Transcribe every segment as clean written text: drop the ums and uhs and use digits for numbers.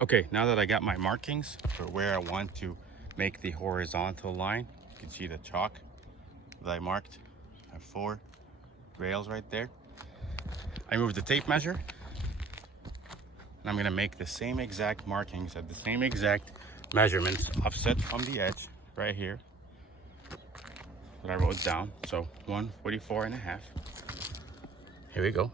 Okay, now that I got my markings for where I want to make the horizontal line, you can see the chalk that I marked. I have 4 rails right there. I moved the tape measure, and I'm gonna make the same exact markings at the same exact measurements offset from the edge right here that I wrote down. So 144.5. Here we go.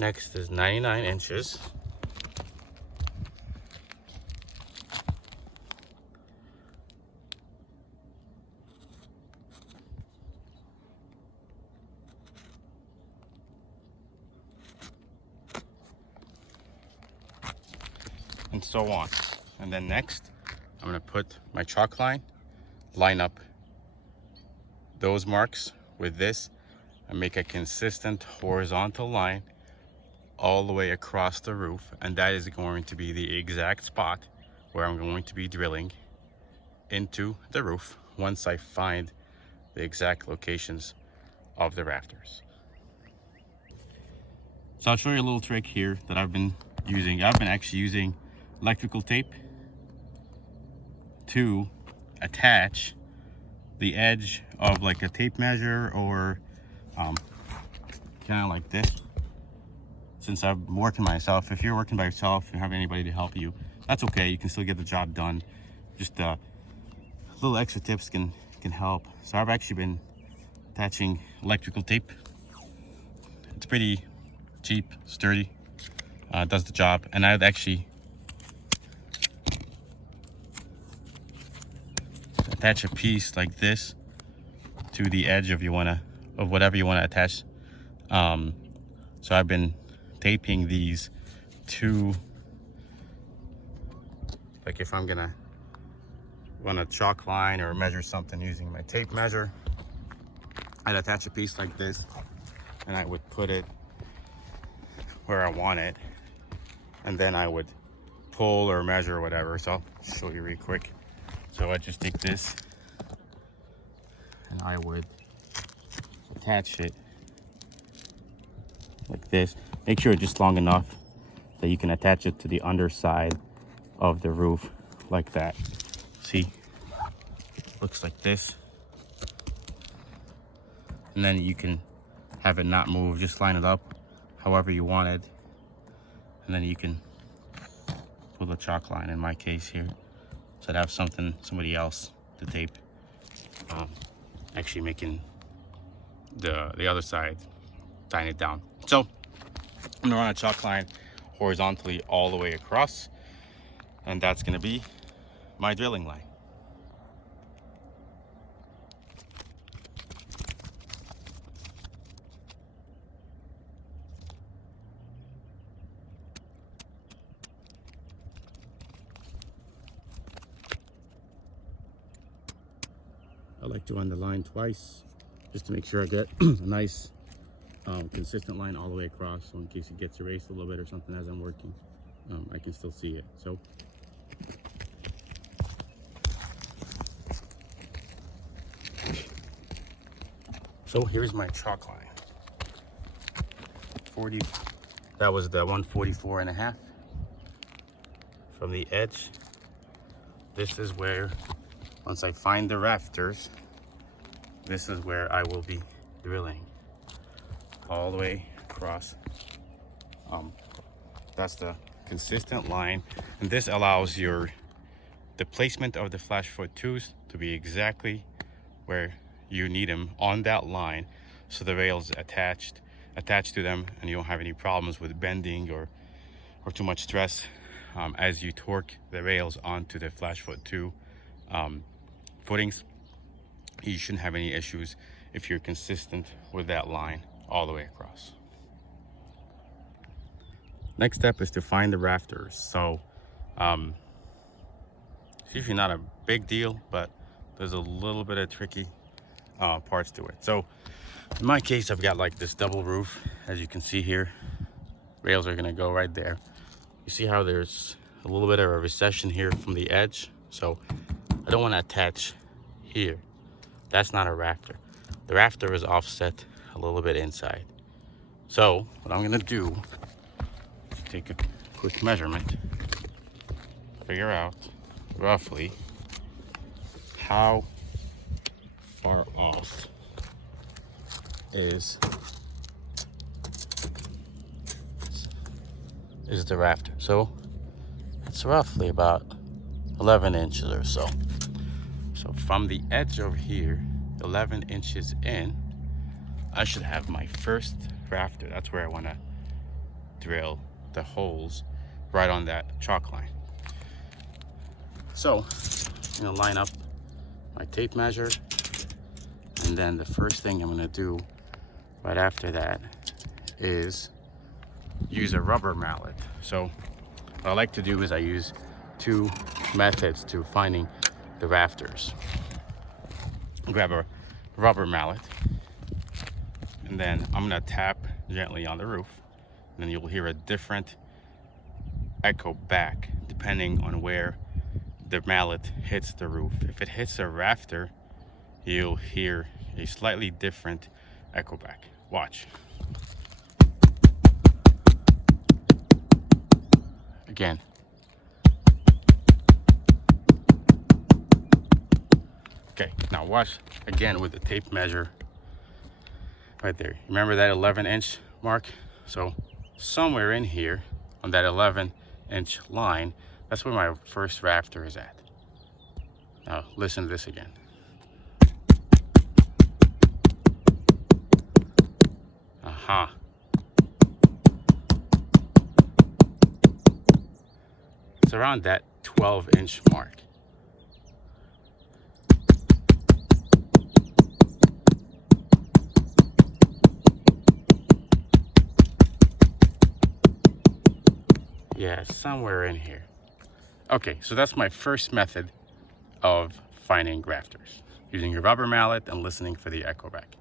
Next is 99 inches. And so on. And then next, I'm gonna put my chalk line up those marks with this and make a consistent horizontal line all the way across the roof, and that is going to be the exact spot where I'm going to be drilling into the roof once I find the exact locations of the rafters. So I'll show you a little trick here that I've been using. I've been actually using electrical tape to attach the edge of like a tape measure or kind of like this. Since I'm working myself, if you're working by yourself and have anybody to help you, that's okay. You can still get the job done. Just little extra tips can help. So I've actually been attaching electrical tape. It's pretty cheap, sturdy, does the job. And I'd actually attach a piece like this to the edge of whatever you wanna attach. So I've been taping these to, like if I'm gonna run a chalk line or measure something using my tape measure, I'd attach a piece like this and I would put it where I want it, and then I would pull or measure or whatever. So I'll show you real quick. So I just take this and I would attach it like this. Make sure it's just long enough that you can attach it to the underside of the roof like that. See, looks like this. And then you can have it not move, just line it up however you want it. And then you can pull the chalk line in my case here. So I'd have somebody else to tape, actually making the other side, tying it down. So I'm gonna run a chalk line horizontally all the way across, and that's gonna be my drilling line. I like to run the line twice just to make sure I get a nice consistent line all the way across, so in case it gets erased a little bit or something as I'm working, I can still see it. So here's my chalk line. 40, that was the 144.5 from the edge. This is where, once I find the rafters, this is where I will be drilling all the way across. That's the consistent line, and this allows the placement of the FlashFoot 2s to be exactly where you need them on that line, so the rails attached to them, and you don't have any problems with bending or too much stress as you torque the rails onto the FlashFoot 2 footings. You shouldn't have any issues if you're consistent with that line all the way across. Next step is to find the rafters. So it's usually not a big deal, but there's a little bit of tricky parts to it. So in my case, I've got like this double roof, as you can see here. Rails are gonna go right there. You see how there's a little bit of a recession here from the edge So I don't want to attach here. That's not a rafter. The rafter is offset a little bit inside. So what I'm gonna do is take a quick measurement, figure out roughly how far off is the rafter. So it's roughly about 11 inches or so. So from the edge over here, 11 inches in, I should have my first rafter. That's where I want to drill the holes, right on that chalk line. So I'm going to line up my tape measure, and then the first thing I'm going to do right after that is use a rubber mallet. So what I like to do is I use two methods to finding the rafters. Grab a rubber mallet, and then I'm gonna tap gently on the roof, and then you'll hear a different echo back depending on where the mallet hits the roof. If it hits a rafter, you'll hear a slightly different echo back. Watch. Again. Okay, now watch again with the tape measure right there. Remember that 11-inch mark? So somewhere in here on that 11-inch line, that's where my first rafter is at. Now listen to this again. Aha. It's around that 12-inch mark. Yeah, somewhere in here. Okay, so that's my first method of finding rafters, using your rubber mallet and listening for the echo back.